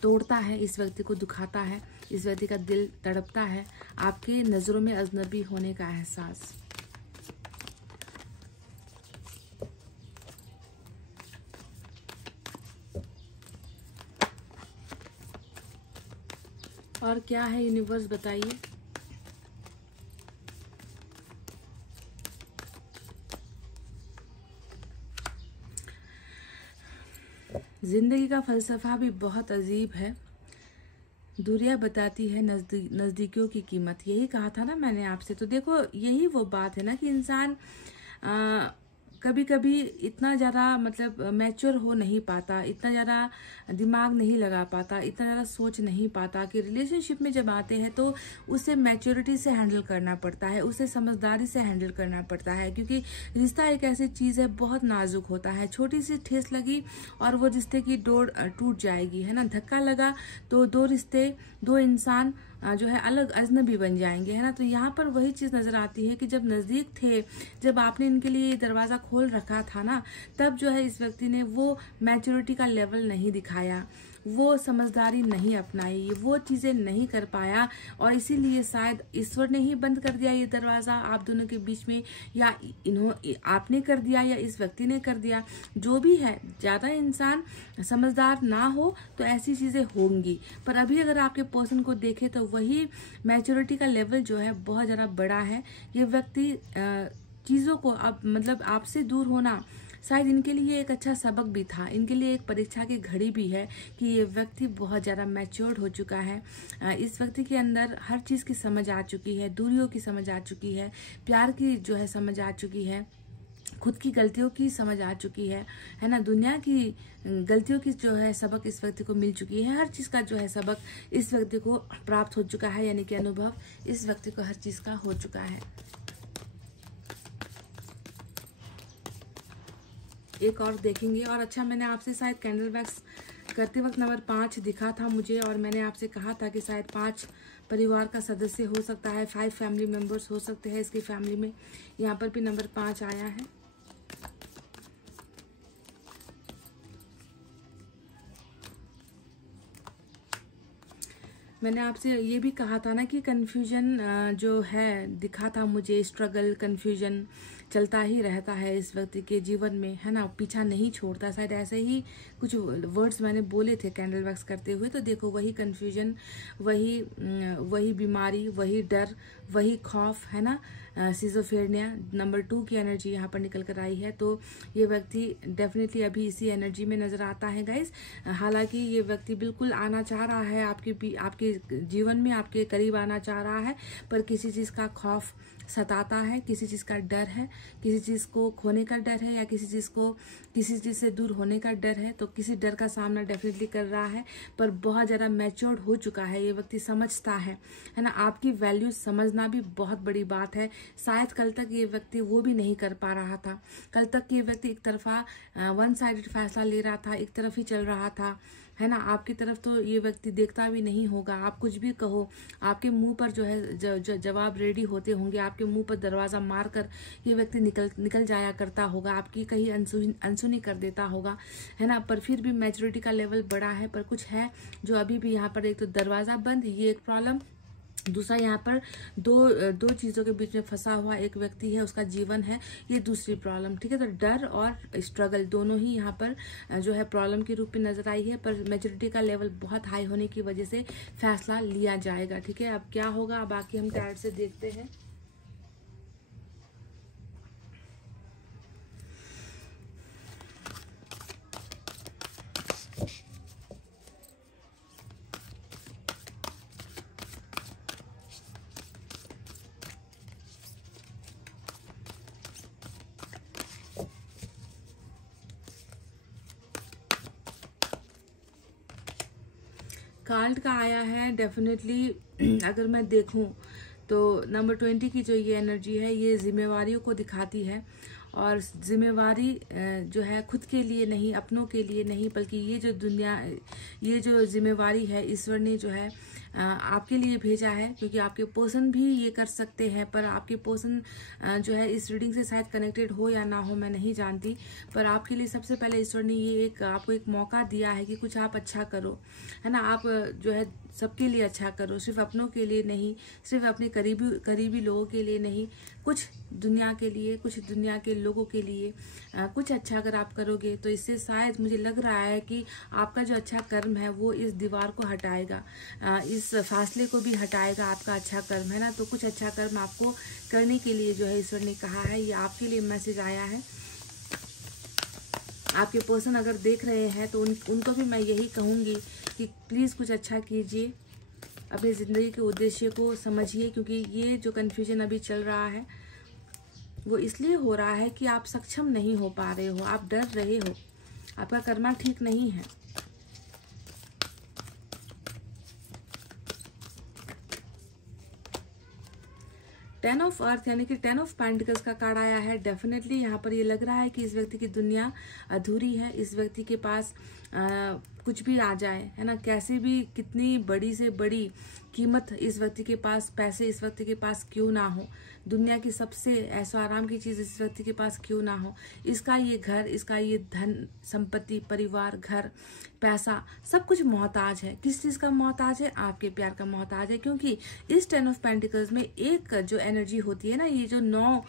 तोड़ता है, इस व्यक्ति को दुखाता है, इस व्यक्ति का दिल तड़पता है, आपके नज़रों में अजनबी होने का एहसास। और क्या है यूनिवर्स, बताइए। जिंदगी का फलसफा भी बहुत अजीब है। दूरियां बताती है नज़दीकियों की कीमत। यही कहा था ना मैंने आपसे। तो देखो, यही वो बात है ना कि इंसान कभी कभी इतना ज़्यादा मतलब मैच्योर हो नहीं पाता, इतना ज़्यादा दिमाग नहीं लगा पाता, इतना ज़्यादा सोच नहीं पाता कि रिलेशनशिप में जब आते हैं तो उसे मैच्योरिटी से हैंडल करना पड़ता है, उसे समझदारी से हैंडल करना पड़ता है। क्योंकि रिश्ता एक ऐसी चीज़ है, बहुत नाजुक होता है। छोटी सी ठेस लगी और वो रिश्ते की डोर टूट जाएगी, है ना। धक्का लगा तो दो इंसान जो है अलग अजनबी बन जाएंगे, है ना। तो यहाँ पर वही चीज़ नज़र आती है कि जब नज़दीक थे, जब आपने इनके लिए दरवाज़ा खोल रखा था ना, तब जो है इस व्यक्ति ने वो मैच्योरिटी का लेवल नहीं दिखाया, वो समझदारी नहीं अपनाई, वो चीज़ें नहीं कर पाया, और इसीलिए शायद ईश्वर ने ही बंद कर दिया ये दरवाज़ा आप दोनों के बीच में, या आपने कर दिया या इस व्यक्ति ने कर दिया। जो भी है, ज़्यादा इंसान समझदार ना हो तो ऐसी चीज़ें होंगी। पर अभी अगर आपके पर्सन को देखें तो वही मैच्योरिटी का लेवल जो है बहुत ज़्यादा बड़ा है। ये व्यक्ति चीज़ों को अब मतलब आपसे दूर होना शायद इनके लिए एक अच्छा सबक भी था, इनके लिए एक परीक्षा की घड़ी भी है कि ये व्यक्ति बहुत ज़्यादा मैच्योर्ड हो चुका है। इस व्यक्ति के अंदर हर चीज़ की समझ आ चुकी है, दूरियों की समझ आ चुकी है, प्यार की जो है समझ आ चुकी है, खुद की गलतियों की समझ आ चुकी है ना। दुनिया की गलतियों की जो है सबक इस व्यक्ति को मिल चुकी है, हर चीज़ का जो है सबक इस व्यक्ति को प्राप्त हो चुका है, यानी कि अनुभव इस व्यक्ति को हर चीज़ का हो चुका है। एक और देखेंगे। और अच्छा, मैंने आपसे शायद कैंडल वैक्स करते वक्त नंबर 5 दिखा था मुझे, और मैंने आपसे कहा था कि शायद 5 परिवार का सदस्य हो सकता है, 5 फैमिली मेंबर्स हो सकते हैं इसकी फैमिली में। यहाँ पर भी नंबर 5 आया है। मैंने आपसे ये भी कहा था ना कि कन्फ्यूजन जो है दिखा था मुझे, स्ट्रगल कन्फ्यूजन चलता ही रहता है इस व्यक्ति के जीवन में, है ना, पीछा नहीं छोड़ता। शायद ऐसे ही कुछ वर्ड्स मैंने बोले थे कैंडल वैक्स करते हुए। तो देखो, वही कन्फ्यूजन, वही बीमारी, वही डर, वही खौफ, है ना, सिजोफ्रेनिया नंबर 2 की एनर्जी यहाँ पर निकल कर आई है। तो ये व्यक्ति डेफिनेटली अभी इसी एनर्जी में नजर आता है गाइस। हालांकि ये व्यक्ति बिल्कुल आना चाह रहा है आपके जीवन में, आपके करीब आना चाह रहा है, पर किसी चीज का खौफ सताता है, किसी चीज का डर है, किसी चीज को खोने का डर है, या किसी चीज से दूर होने का डर है। तो किसी डर का सामना डेफिनेटली कर रहा है, पर बहुत ज्यादा मैच्योर्ड हो चुका है ये व्यक्ति, समझता है ना। आपकी वैल्यू समझना भी बहुत बड़ी बात है। शायद कल तक ये व्यक्ति वो भी नहीं कर पा रहा था। कल तक ये व्यक्ति एक तरफा वन साइडेड फैसला ले रहा था, एक तरफ ही चल रहा था, है ना। आपकी तरफ तो ये व्यक्ति देखता भी नहीं होगा। आप कुछ भी कहो, आपके मुंह पर जो है जवाब रेडी होते होंगे, आपके मुंह पर दरवाजा मारकर ये व्यक्ति निकल जाया करता होगा, आपकी कहीं अनसुनी कर देता होगा, है ना। पर फिर भी मैच्योरिटी का लेवल बड़ा है, पर कुछ है जो अभी भी यहाँ पर, एक तो दरवाजा बंद, ये एक प्रॉब्लम, दूसरा यहाँ पर दो चीजों के बीच में फंसा हुआ एक व्यक्ति है, उसका जीवन है, ये दूसरी प्रॉब्लम, ठीक है। तो डर और स्ट्रगल दोनों ही यहाँ पर जो है प्रॉब्लम के रूप में नजर आई है, पर मैच्योरिटी का लेवल बहुत हाई होने की वजह से फैसला लिया जाएगा, ठीक है। अब क्या होगा बाकी हम टैट से देखते हैं। कार्ड का आया है डेफिनेटली। अगर मैं देखूं तो नंबर 20 की जो ये एनर्जी है, ये जिम्मेवारियों को दिखाती है, और जिम्मेवारी जो है खुद के लिए नहीं, अपनों के लिए नहीं, बल्कि ये जो जिम्मेवारी है ईश्वर ने जो है आपके लिए भेजा है, क्योंकि आपके पर्सन भी ये कर सकते हैं। पर आपके पर्सन जो है इस रीडिंग से शायद कनेक्टेड हो या ना हो, मैं नहीं जानती, पर आपके लिए सबसे पहले ईश्वर ने ये आपको एक मौका दिया है कि कुछ आप अच्छा करो, है ना। आप जो है सबके लिए अच्छा करो, सिर्फ अपनों के लिए नहीं, सिर्फ अपने करीबी लोगों के लिए नहीं, कुछ दुनिया के लिए, कुछ दुनिया के लोगों के लिए कुछ अच्छा अगर आप करोगे तो इससे शायद मुझे लग रहा है कि आपका जो अच्छा कर्म है वो इस दीवार को हटाएगा, इस फासले को भी हटाएगा, आपका अच्छा कर्म, है ना। तो कुछ अच्छा कर्म आपको करने के लिए जो है ईश्वर ने कहा है, ये आपके लिए मैसेज आया है। आपके पर्सन अगर देख रहे हैं तो उनको भी मैं यही कहूँगी कि प्लीज़ कुछ अच्छा कीजिए, अपनी ज़िंदगी के उद्देश्य को समझिए, क्योंकि ये जो कन्फ्यूजन अभी चल रहा है वो इसलिए हो रहा है कि आप सक्षम नहीं हो पा रहे हो, आप डर रहे हो, आपका कर्मा ठीक नहीं है। टेन ऑफ अर्थ यानी कि 10 ऑफ पेंटिकल्स का कार्ड आया है। डेफिनेटली यहाँ पर ये लग रहा है कि इस व्यक्ति की दुनिया अधूरी है, इस व्यक्ति के पास कुछ भी आ जाए, है ना, कैसी भी कितनी बड़ी से बड़ी कीमत इस व्यक्ति के पास, पैसे इस व्यक्ति के पास क्यों ना हो, दुनिया की सबसे ऐसा आराम की चीज इस व्यक्ति के पास क्यों ना हो, इसका ये घर, इसका ये धन संपत्ति, परिवार, घर, पैसा, सब कुछ मोहताज है। किस चीज का मोहताज है? आपके प्यार का मोहताज है। क्योंकि इस 10 ऑफ पेंटिकल्स में एक जो एनर्जी होती है ना, ये जो 9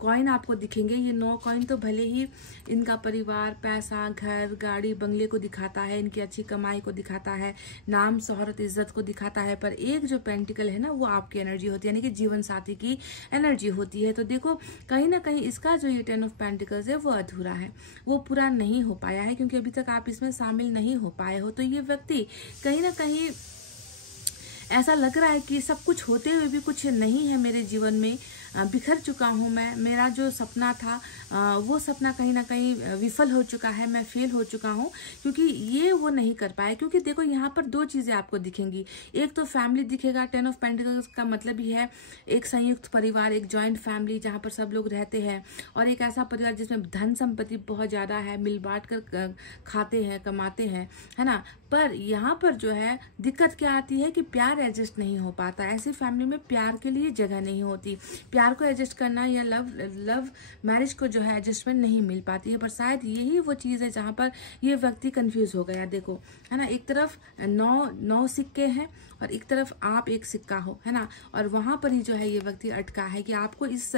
कॉइन आपको दिखेंगे, ये 9 कॉइन तो भले ही इनका परिवार, पैसा, घर, गाड़ी, बंगले को दिखाता है, इनकी अच्छी कमाई को दिखाता है, नाम, शोहरत, इज्जत को दिखाता है, पर एक जो पेंटिकल है ना, वो आपकी एनर्जी होती है, यानी कि जीवन साथी की एनर्जी होती है। तो देखो कहीं ना कहीं इसका जो ये 10 ऑफ पेंटिकल्स है वो अधूरा है, वो पूरा नहीं हो पाया है, क्योंकि अभी तक आप इसमें शामिल नहीं हो पाए हो। तो ये व्यक्ति कहीं ना कहीं ऐसा लग रहा है कि सब कुछ होते हुए भी कुछ नहीं है मेरे जीवन में, बिखर चुका हूँ मैं, मेरा जो सपना था वो सपना कहीं ना कहीं विफल हो चुका है, मैं फेल हो चुका हूँ, क्योंकि ये वो नहीं कर पाए। क्योंकि देखो यहाँ पर 2 चीजें आपको दिखेंगी, एक तो फैमिली दिखेगा, 10 ऑफ पेंटिकल्स का मतलब ही है एक संयुक्त परिवार, एक जॉइंट फैमिली जहाँ पर सब लोग रहते हैं, और एक ऐसा परिवार जिसमें धन संपत्ति बहुत ज्यादा है, मिल बांट कर खाते हैं, कमाते हैं, है ना। पर यहाँ पर जो है दिक्कत क्या आती है कि प्यार एडजस्ट नहीं हो पाता। ऐसी फैमिली में प्यार के लिए जगह नहीं होती, प्यार को एडजस्ट करना या लव मैरिज को जो है एडजस्टमेंट नहीं मिल पाती है। पर शायद यही वो चीज है जहाँ पर ये व्यक्ति कंफ्यूज हो गया। देखो, है ना, एक तरफ 9 सिक्के हैं और एक तरफ आप एक सिक्का हो, है ना, और वहां पर ही जो है ये व्यक्ति अटका है कि आपको इस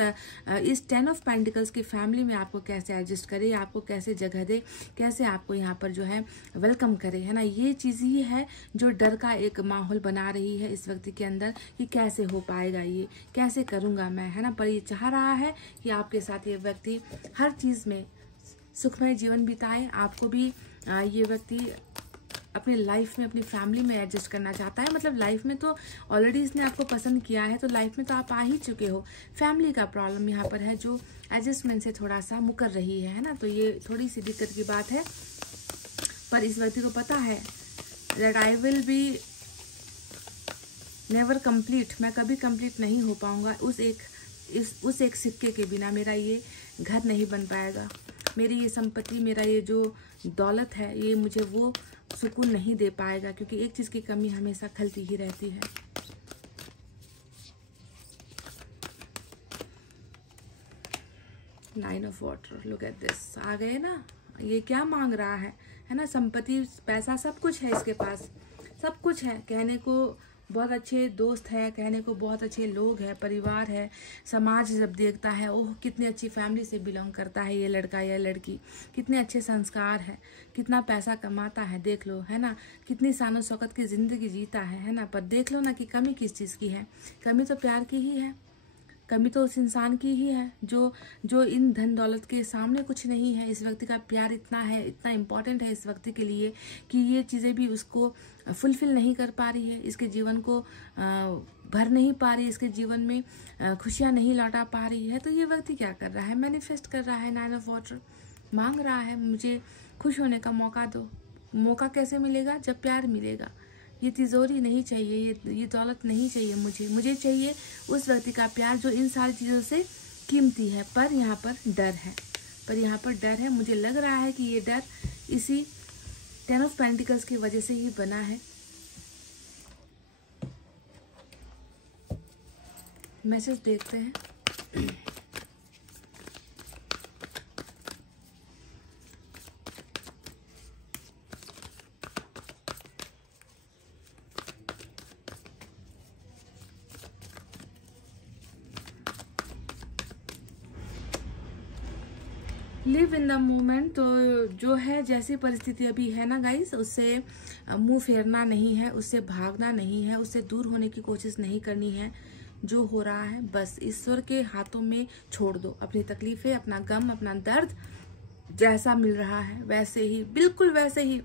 10 ऑफ पेंटिकल्स की फैमिली में आपको कैसे एडजस्ट करे, आपको कैसे जगह दे, कैसे आपको यहाँ पर जो है वेलकम करे, है ना। ये चीज ही है जो डर का एक माहौल बना रही है इस व्यक्ति के अंदर कि कैसे हो पाएगा, ये कैसे करूंगा मैं, है ना। पर ये चाह रहा है कि आपके साथ ये व्यक्ति हर चीज में सुखमय जीवन बिताए। आपको भी ये व्यक्ति अपने लाइफ में, अपनी फैमिली में एडजस्ट करना चाहता है। मतलब लाइफ में तो ऑलरेडी इसने आपको पसंद किया है, तो लाइफ में तो आप आ ही चुके हो। फैमिली का प्रॉब्लम यहाँ पर है जो एडजस्टमेंट से थोड़ा सा मुकर रही है ना। तो ये थोड़ी सी दिक्कत की बात है, पर इस व्यक्ति को पता है that I will be never complete, मैं कभी कंप्लीट नहीं हो पाऊंगा उस एक सिक्के के बिना। मेरा ये घर नहीं बन पाएगा, मेरी ये संपत्ति, मेरा ये जो दौलत है, ये मुझे वो सुकून नहीं दे पाएगा, क्योंकि एक चीज की कमी हमेशा खलती ही रहती है। Nine of water, look at this, आ गए ना। ये क्या मांग रहा है ना, संपत्ति, पैसा, सब कुछ है इसके पास, सब कुछ है, कहने को बहुत अच्छे दोस्त है, कहने को बहुत अच्छे लोग हैं, परिवार है, समाज जब देखता है ओह कितनी अच्छी फैमिली से बिलोंग करता है ये लड़का या लड़की, कितने अच्छे संस्कार है, कितना पैसा कमाता है, देख लो, है ना, कितनी शान शौकत की जिंदगी जीता है ना। पर देख लो ना कि कमी किस चीज की है, कमी तो प्यार की ही है, कमी तो उस इंसान की ही है जो इन धन दौलत के सामने कुछ नहीं है। इस व्यक्ति का प्यार इतना है, इतना इम्पोर्टेंट है इस व्यक्ति के लिए कि ये चीज़ें भी उसको फुलफिल नहीं कर पा रही है, इसके जीवन को भर नहीं पा रही, इसके जीवन में खुशियाँ नहीं लौटा पा रही है। तो ये व्यक्ति क्या कर रहा है, मैनिफेस्ट कर रहा है, 9 ऑफ वाटर मांग रहा है, मुझे खुश होने का मौका दो। मौका कैसे मिलेगा? जब प्यार मिलेगा। ये तिजोरी नहीं चाहिए, ये दौलत नहीं चाहिए मुझे चाहिए उस व्यक्ति का प्यार जो इन सारी चीज़ों से कीमती है। पर यहाँ पर डर है, मुझे लग रहा है कि ये डर इसी 10 ऑफ पेंटिकल्स की वजह से ही बना है। मैसेज देखते हैं। Live in the moment. तो जो है जैसी परिस्थिति अभी है ना गाइस, उससे मुंह फेरना नहीं है, उससे भागना नहीं है, उससे दूर होने की कोशिश नहीं करनी है। जो हो रहा है बस ईश्वर के हाथों में छोड़ दो। अपनी तकलीफें, अपना गम, अपना दर्द जैसा मिल रहा है वैसे ही, बिल्कुल वैसे ही।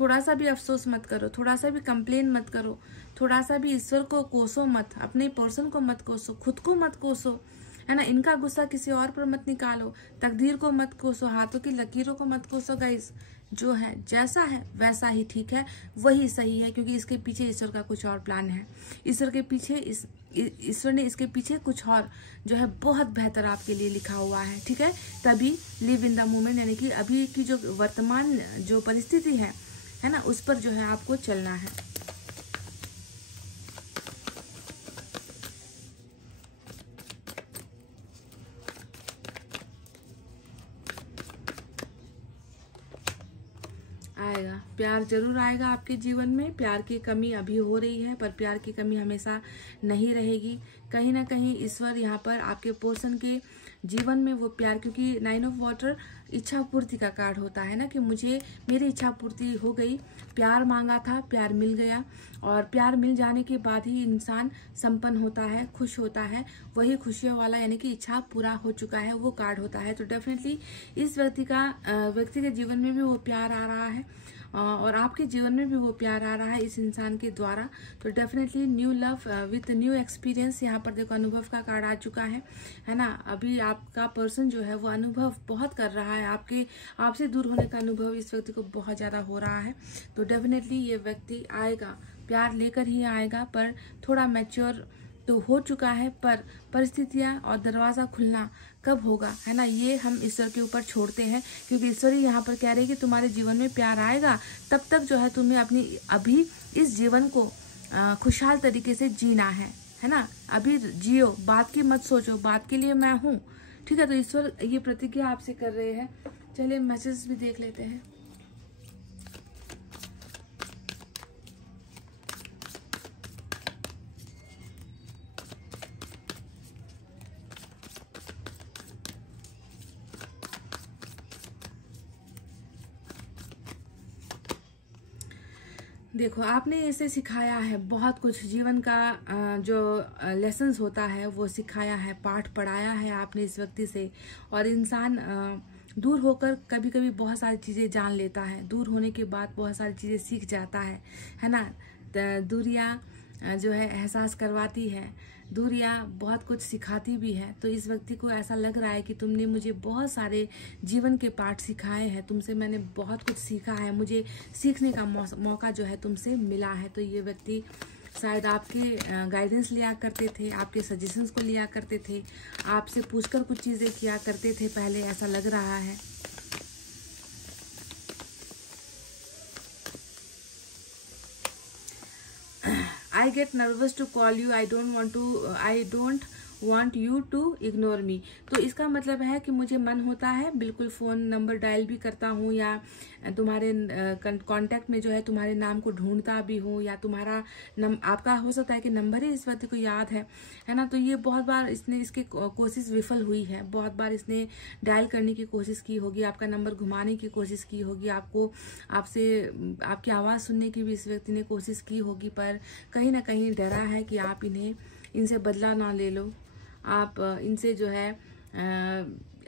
थोड़ा सा भी अफसोस मत करो, थोड़ा सा भी कंप्लेन मत करो, थोड़ा सा भी ईश्वर को कोसो मत, अपने पर्सन को मत कोसो, खुद को मत कोसो, है ना। इनका गुस्सा किसी और पर मत निकालो, तकदीर को मत कोसो, हाथों की लकीरों को मत कोसो गाइस। जो है जैसा है वैसा ही ठीक है, वही सही है, क्योंकि इसके पीछे ईश्वर का कुछ और प्लान है। ईश्वर के पीछे ईश्वर ने इसके पीछे कुछ और जो है बहुत बेहतर आपके लिए लिखा हुआ है, ठीक है। तभी लिव इन द मोमेंट, यानी कि अभी की जो वर्तमान जो परिस्थिति है ना, उस पर जो है आपको चलना है। आएगा, प्यार जरूर आएगा आपके जीवन में। प्यार की कमी अभी हो रही है, पर प्यार की कमी हमेशा नहीं रहेगी। कहीं ना कहीं ईश्वर यहाँ पर आपके पर्सन के जीवन में वो प्यार, क्योंकि 9 ऑफ वाटर इच्छा पूर्ति का कार्ड होता है ना, कि मुझे मेरी इच्छा पूर्ति हो गई, प्यार मांगा था, प्यार मिल गया, और प्यार मिल जाने के बाद ही इंसान संपन्न होता है, खुश होता है। वही खुशियों वाला, यानी कि इच्छा पूरा हो चुका है, वो कार्ड होता है। तो डेफिनेटली इस व्यक्ति के जीवन में भी वो प्यार आ रहा है, और आपके जीवन में भी वो प्यार आ रहा है इस इंसान के द्वारा। तो definitely new love with new experience, यहाँ पर देखो अनुभव का कार्ड आ चुका है ना। अभी आपका पर्सन जो है वो अनुभव बहुत कर रहा है, आपसे दूर होने का अनुभव इस व्यक्ति को बहुत ज्यादा हो रहा है। तो डेफिनेटली ये व्यक्ति आएगा, प्यार लेकर ही आएगा, पर थोड़ा मैच्योर तो हो चुका है, पर परिस्थितियां और दरवाजा खुलना कब होगा, है ना, ये हम ईश्वर के ऊपर छोड़ते हैं। क्योंकि ईश्वर ही यहाँ पर कह रहे हैं कि तुम्हारे जीवन में प्यार आएगा, तब तक जो है तुम्हें अपनी अभी इस जीवन को खुशहाल तरीके से जीना है ना। अभी जियो, बात की मत सोचो, बात के लिए मैं हूँ, ठीक है। तो ईश्वर ये प्रतिज्ञा आपसे कर रहे हैं। चलिए मैसेज भी देख लेते हैं। देखो, आपने इसे सिखाया है बहुत कुछ, जीवन का जो लेसन्स होता है वो सिखाया है, पाठ पढ़ाया है आपने इस व्यक्ति से। और इंसान दूर होकर कभी कभी बहुत सारी चीज़ें जान लेता है, दूर होने के बाद बहुत सारी चीज़ें सीख जाता है ना। दूरियां जो है एहसास करवाती है, दूरियां बहुत कुछ सिखाती भी है। तो इस व्यक्ति को ऐसा लग रहा है कि तुमने मुझे बहुत सारे जीवन के पाठ सिखाए हैं, तुमसे मैंने बहुत कुछ सीखा है, मुझे सीखने का मौका जो है तुमसे मिला है। तो ये व्यक्ति शायद आपके गाइडेंस लिया करते थे, आपके सजेशंस को लिया करते थे, आपसे पूछकर कुछ चीज़ें किया करते थे पहले, ऐसा लग रहा है। I get nervous to call you. I don't want you to ignore me. तो इसका मतलब है कि मुझे मन होता है, बिल्कुल फ़ोन नंबर डायल भी करता हूँ, या तुम्हारे कांटेक्ट में जो है तुम्हारे नाम को ढूंढता भी हूँ, या तुम्हारा आपका हो सकता है कि नंबर ही इस व्यक्ति को याद है ना। तो ये बहुत बार इसकी कोशिश विफल हुई है, बहुत बार इसने डायल करने की कोशिश की होगी, आपका नंबर घुमाने की कोशिश की होगी, आपकी आवाज़ सुनने की भी इस व्यक्ति ने कोशिश की होगी, पर कहीं ना कहीं डरा है कि आप इनसे बदला ना ले लो, आप इनसे जो है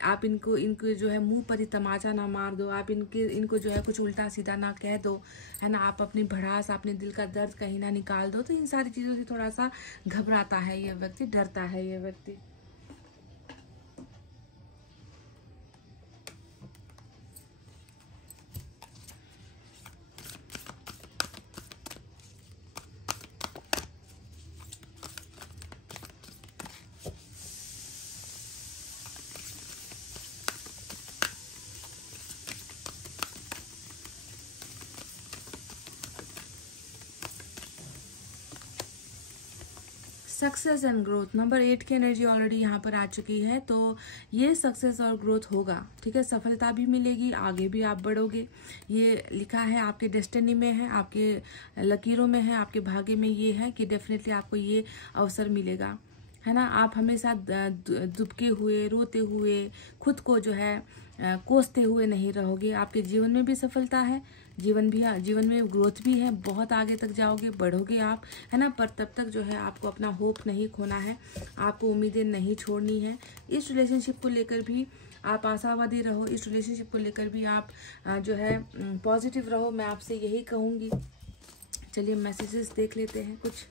आप इनको जो है मुंह पर ही तमाचा ना मार दो, आप इनको जो है कुछ उल्टा सीधा ना कह दो, है ना। आप अपनी भड़ास, अपने दिल का दर्द कहीं ना निकाल दो। तो इन सारी चीज़ों से थोड़ा सा घबराता है ये व्यक्ति, डरता है ये व्यक्ति। सक्सेस एंड ग्रोथ, नंबर 8 की एनर्जी ऑलरेडी यहाँ पर आ चुकी है। तो ये सक्सेस और ग्रोथ होगा, ठीक है, सफलता भी मिलेगी, आगे भी आप बढ़ोगे। ये लिखा है आपके डेस्टिनी में है, आपके लकीरों में है, आपके भाग्य में ये है कि डेफिनेटली आपको ये अवसर मिलेगा, है ना। आप हमेशा दुबके हुए, रोते हुए, खुद को जो है कोसते हुए नहीं रहोगे। आपके जीवन में भी सफलता है, जीवन में ग्रोथ भी है, बहुत आगे तक जाओगे, बढ़ोगे आप, है ना। पर तब तक जो है आपको अपना होप नहीं खोना है, आपको उम्मीदें नहीं छोड़नी है। इस रिलेशनशिप को लेकर भी आप आशावादी रहो, इस रिलेशनशिप को लेकर भी आप जो है पॉजिटिव रहो, मैं आपसे यही कहूँगी। चलिए मैसेजेस देख लेते हैं कुछ।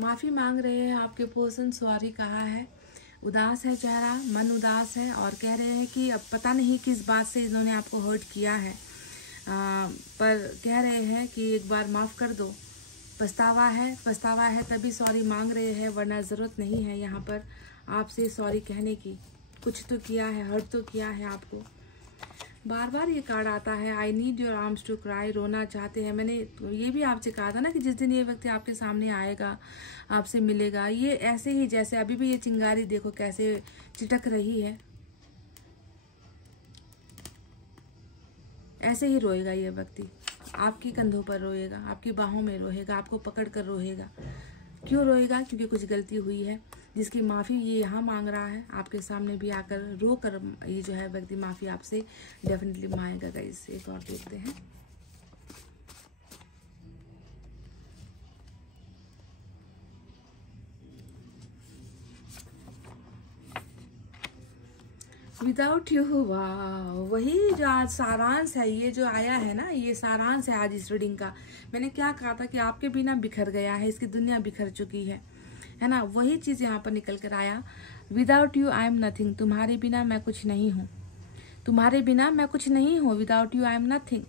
माफ़ी मांग रहे हैं आपके पर्सन, सॉरी कहा है, उदास है चेहरा, मन उदास है और कह रहे हैं कि अब पता नहीं किस बात से इन्होंने आपको हर्ट किया है, पर कह रहे हैं कि एक बार माफ़ कर दो। पछतावा है तभी सॉरी मांग रहे हैं, वरना ज़रूरत नहीं है यहाँ पर आपसे सॉरी कहने की। कुछ तो किया है, हर्ट तो किया है आपको। बार बार ये कार्ड आता है, I need your arms to cry, रोना चाहते हैं। मैंने ये भी आपसे कहा था ना कि जिस दिन ये व्यक्ति आपके सामने आएगा, आपसे मिलेगा, ये ऐसे ही जैसे अभी भी ये चिंगारी देखो कैसे चिटक रही है, ऐसे ही रोएगा ये व्यक्ति, आपकी कंधों पर रोएगा, आपकी बाहों में रोएगा, आपको पकड़ कर रोएगा। क्यों रोएगा? क्योंकि कुछ गलती हुई है जिसकी माफ़ी ये यहाँ मांग रहा है, आपके सामने भी आकर रो कर ये जो है व्यक्ति माफ़ी आपसे डेफिनेटली मांगेगा। गाइस एक और देखते हैं। विदाउट यू, वाह, वही जो आज सारांश है, ये जो आया है ना, ये सारांश है आज इस रीडिंग का। मैंने क्या कहा था कि आपके बिना बिखर गया है, इसकी दुनिया बिखर चुकी है ना, वही चीज़ यहाँ पर निकल कर आया। Without you I am nothing, तुम्हारे बिना मैं कुछ नहीं हूँ, तुम्हारे बिना मैं कुछ नहीं हूँ। Without you I am nothing,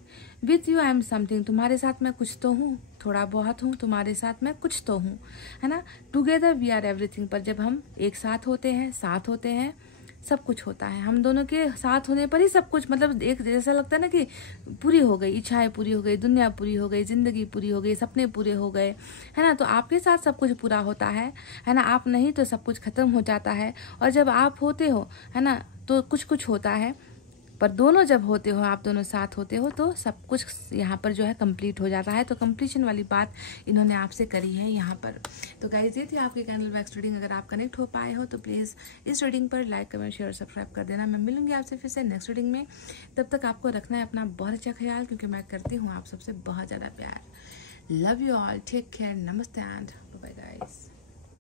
with you I am something, तुम्हारे साथ मैं कुछ तो हूँ, थोड़ा बहुत हूँ, तुम्हारे साथ मैं कुछ तो हूँ, है ना। टुगेदर वी आर एवरीथिंग, पर जब हम एक साथ होते हैं, साथ होते हैं, सब कुछ होता है। हम दोनों के साथ होने पर ही सब कुछ, मतलब एक जैसा लगता है ना कि पूरी हो गई, इच्छाएं पूरी हो गई, दुनिया पूरी हो गई, जिंदगी पूरी हो गई, सपने पूरे हो गए, है ना। तो आपके साथ सब कुछ पूरा होता है ना। आप नहीं तो सब कुछ खत्म हो जाता है, और जब आप होते हो, है ना, तो कुछ कुछ होता है, पर दोनों जब होते हो, आप दोनों साथ होते हो, तो सब कुछ यहाँ पर जो है कंप्लीट हो जाता है। तो कंप्लीशन वाली बात इन्होंने आपसे करी है यहाँ पर। तो गाइस ये थी आपकी कैंडल वैक्स रीडिंग। अगर आप कनेक्ट हो पाए हो तो प्लीज़ इस रीडिंग पर लाइक, कमेंट, शेयर, सब्सक्राइब कर देना। मैं मिलूंगी आपसे फिर से नेक्स्ट रीडिंग में। तब तक आपको रखना है अपना बहुत अच्छा ख्याल, क्योंकि मैं करती हूँ आप सबसे बहुत ज़्यादा प्यार। Love you all, take care, नमस्ते एंड बाय बाय गाइस।